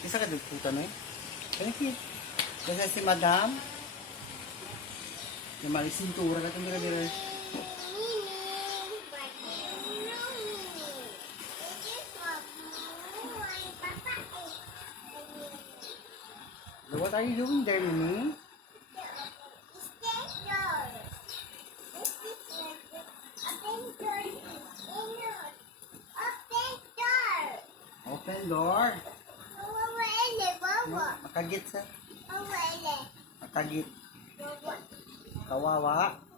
Isa ka dagputan eh. Thank you. Kasi si Madam, na malisintura na ito nila. What are you doing there, Mimi? Open door. Makagit sa. Makagit. Kawawa.